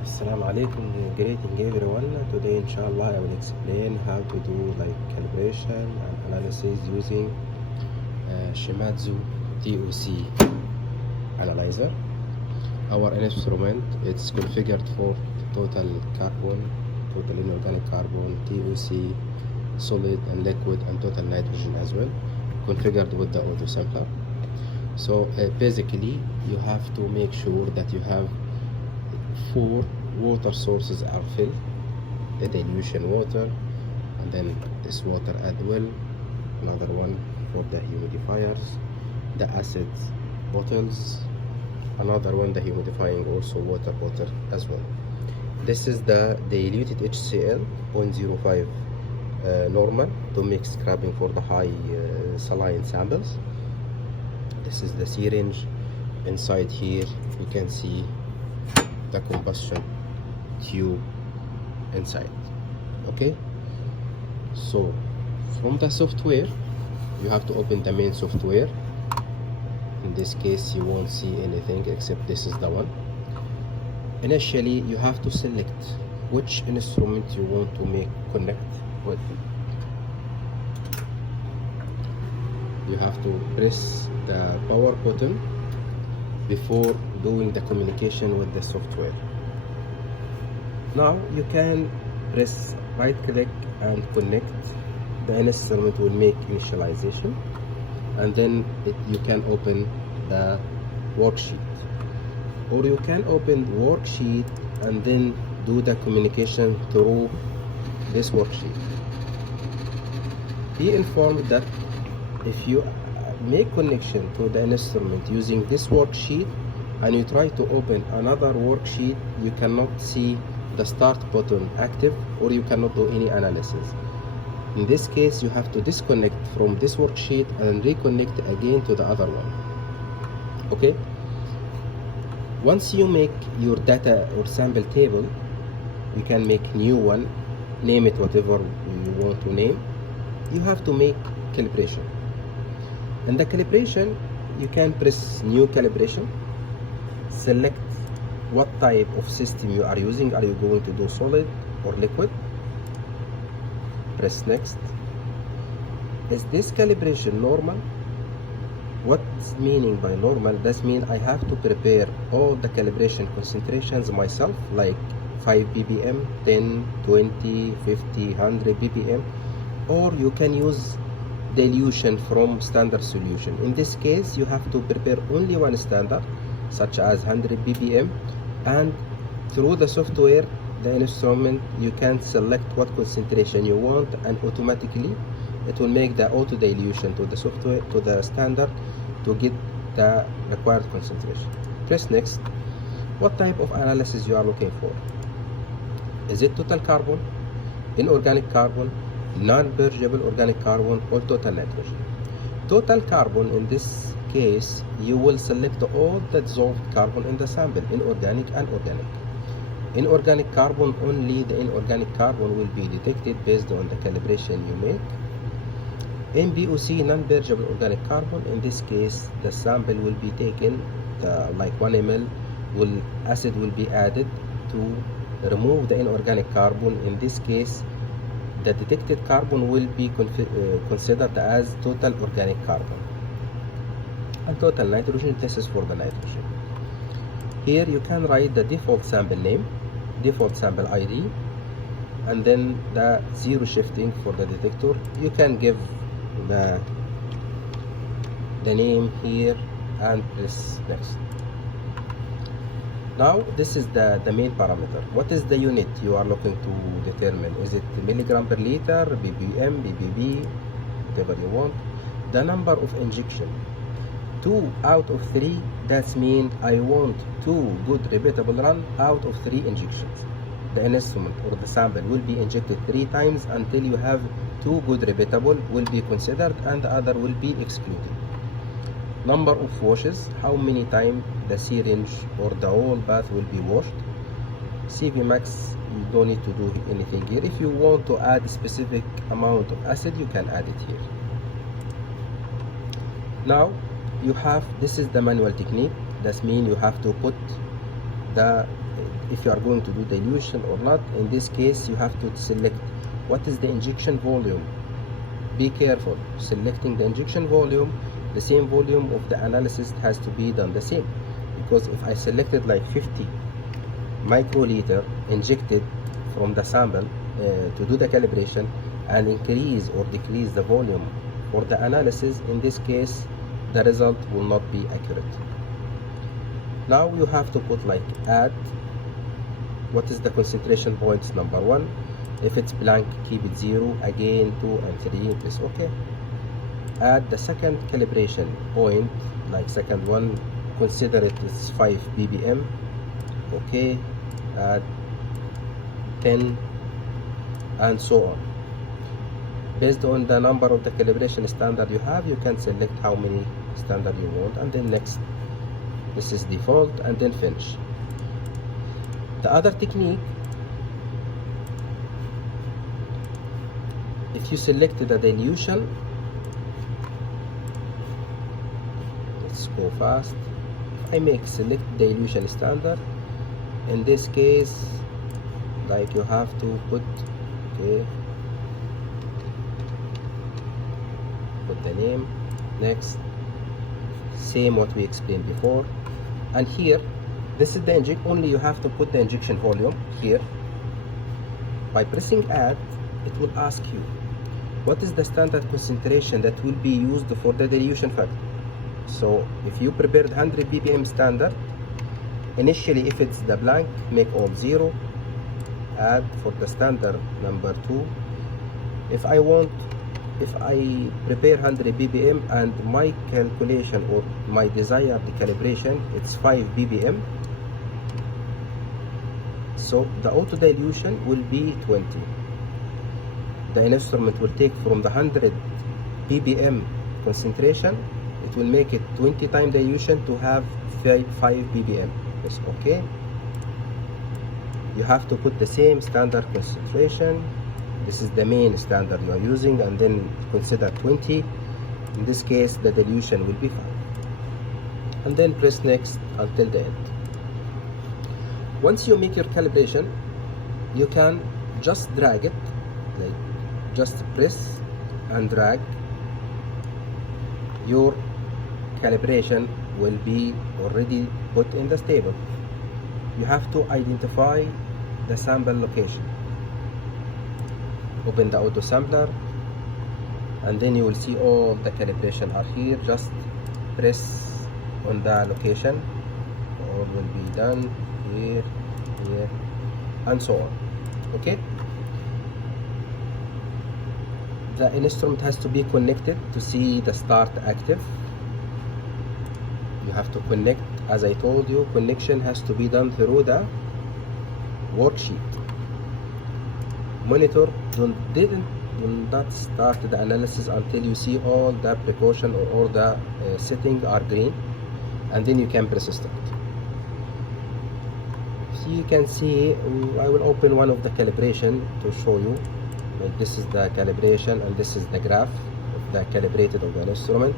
Assalamu alaikum, greeting everyone. Today inshallah I will explain how to do like calibration and analysis using Shimadzu TOC Analyzer. Our instrument, it's configured for total carbon, total inorganic carbon, TOC, solid and liquid, and total nitrogen as well, configured with the auto sampler. So basically you have to make sure that you have 4 water sources are filled, the dilution water, and then this water as well, another one for the humidifiers, the acid bottles, another one the humidifying also water bottle as well. This is the diluted HCl 0.05 normal to make scrubbing for the high saline samples. This is the syringe. Inside here you can see the combustion tube inside. Okay, so from the software you have to open the main software. In this case you won't see anything except this is the one. Initially you have to select which instrument you want to make connect with. You have to press the power button before doing the communication with the software. Now you can press right click and connect. The instrument will make initialization, and then you can open the worksheet, or you can open the worksheet and then do the communication through this worksheet. Be informed that if you make connection to the instrument using this worksheet and you try to open another worksheet, you cannot see the start button active, or you cannot do any analysis. In this case you have to disconnect from this worksheet and reconnect again to the other one. Okay, once you make your data or sample table, you can make new one, name it whatever you want to name. You have to make calibration. In the calibration you can press new calibration, select what type of system you are using. Are you going to do solid or liquid? Press next. Is this calibration normal? What's meaning by normal? That means I have to prepare all the calibration concentrations myself, like 5 ppm, 10, 20, 50, 100 ppm, or you can use dilution from standard solution. In this case you have to prepare only one standard, such as 100 ppm, and through the software, the instrument, you can select what concentration you want, and automatically it will make the auto dilution to the software, to the standard, to get the required concentration. Press next. What type of analysis you are looking for? Is it total carbon, inorganic carbon, non-purgeable organic carbon, or total nitrogen? Total carbon, in this case you will select all the dissolved carbon in the sample, inorganic and organic. Inorganic carbon, only the inorganic carbon will be detected based on the calibration you make. NBOC, non-purgeable organic carbon, in this case the sample will be taken, like 1 ml acid will be added to remove the inorganic carbon. In this case the detected carbon will be considered as total organic carbon. And total nitrogen, this is for the nitrogen. Here you can write the default sample name, default sample ID, and then the zero shifting for the detector. You can give the name here and press next. Now this is the main parameter. What is the unit you are looking to determine? Is it milligram per liter, ppm, ppb, whatever you want. The number of injection, 2 out of 3. That means I want 2 good repeatable run out of 3 injections. The instrument or the sample will be injected 3 times until you have 2 good repeatable will be considered, and the other will be excluded. Number of washes, how many times the syringe or the whole bath will be washed. CV max, you don't need to do anything here. If you want to add a specific amount of acid, you can add it here. Now you have, this is the manual technique. That means you have to put if you are going to do dilution or not. In this case, you have to select what is the injection volume. Be careful selecting the injection volume. The same volume of the analysis has to be done the same, because if I selected like 50 microliter injected from the sample to do the calibration and increase or decrease the volume for the analysis, in this case the result will not be accurate. Now you have to put like add what is the concentration points number 1. If it's blank, keep it 0. Again 2 and 3, press OK. Add the second calibration point, like second one, consider it is 5 ppm. OK. Add 10 and so on. Based on the number of the calibration standard you have, you can select how many standard you want, and then next. This is default, and then finish. The other technique, if you selected the dilution, let's go fast. If I make select dilution standard, in this case, like you have to put, okay, put the name, next, same what we explained before, and here this is the injection. Only you have to put the injection volume here. By pressing add, it will ask you what is the standard concentration that will be used for the dilution factor. So if you prepared 100 ppm standard, initially if it's the blank, make all 0. Add for the standard number 2. If I prepare 100 ppm and my calculation or my desired calibration, it's 5 ppm, so the auto dilution will be 20. The instrument will take from the 100 ppm concentration, it will make it 20 times dilution to have 5 ppm. Yes, okay. You have to put the same standard concentration. This is the main standard you are using, and then consider 20. In this case, the dilution will be 5. And then press next until the end. Once you make your calibration, you can just drag it, like just press and drag. Your calibration will be already put in the table. You have to identify the sample location. Open the auto sampler, and then you will see all the calibration are here. Just press on the location, all will be done here, here, and so on. Okay, the instrument has to be connected to see the start active. You have to connect. As I told you, connection has to be done through the worksheet. Monitor, do not start the analysis until you see all the precaution or all the settings are green, and then you can press start. So you can see, I will open one of the calibration to show you. Like this is the calibration, and this is the graph of the calibrated of the instrument.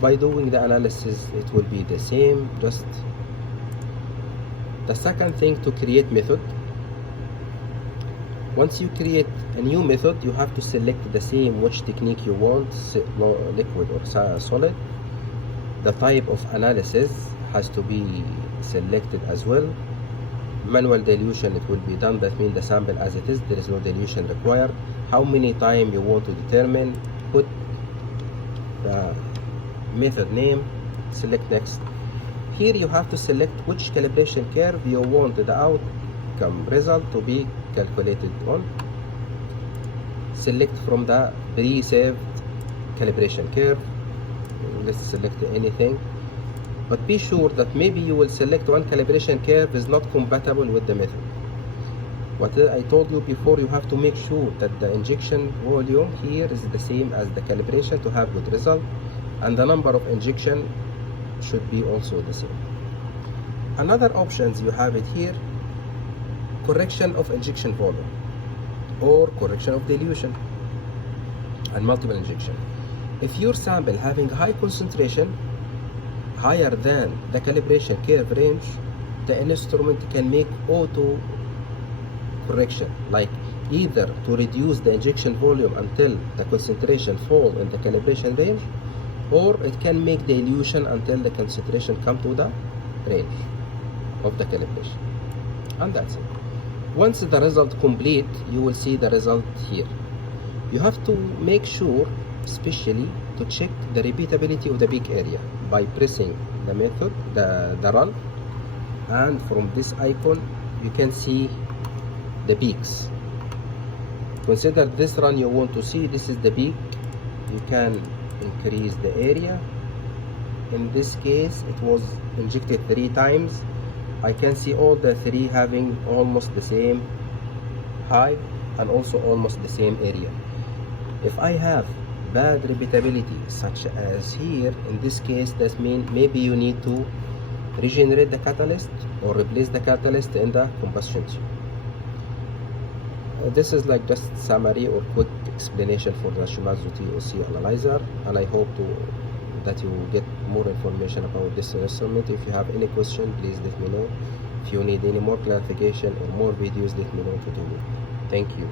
By doing the analysis, it will be the same. Just the second thing, to create method. Once you create a new method, you have to select the same which technique you want, liquid or solid. The type of analysis has to be selected as well. Manual dilution, it will be done, that means the sample as it is, there is no dilution required. How many times you want to determine, put the method name, select next. Here you have to select which calibration curve you want the outcome result to be calculated on. Select from the pre-saved calibration curve. Let's select anything, but be sure that maybe you will select one calibration curve is not compatible with the method. What I told you before, you have to make sure that the injection volume here is the same as the calibration to have good result, and the number of injection should be also the same. Another options you have it here, correction of injection volume or correction of dilution and multiple injection. If your sample having high concentration, higher than the calibration curve range, the instrument can make auto correction, like either to reduce the injection volume until the concentration fall in the calibration range, or it can make dilution until the concentration come to the range of the calibration. And that's it. Once the result complete, you will see the result here. You have to make sure, especially, to check the repeatability of the peak area by pressing the method, the run, and from this icon you can see the peaks. Consider this run you want to see, this is the peak. You can increase the area. In this case it was injected 3 times. I can see all the 3 having almost the same height and also almost the same area. If I have bad repeatability such as here, in this case that means maybe you need to regenerate the catalyst or replace the catalyst in the combustion tube. This is like just summary or quick explanation for the Shimadzu TOC Analyzer, and I hope that you get more information about this instrument. If you have any question, please let me know. If you need any more clarification or more videos, let me know to do it. Thank you.